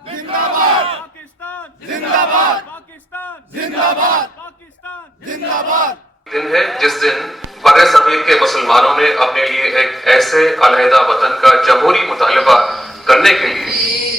जिंदाबाद पाकिस्तान जिंदाबाद पाकिस्तान जिंदाबाद पाकिस्तान जिंदाबाद। दिन है जिस दिन बड़े सगीर के मुसलमानों ने अपने लिए एक ऐसे अलहदा वतन का जमहूरी मुतालबा करने के लिए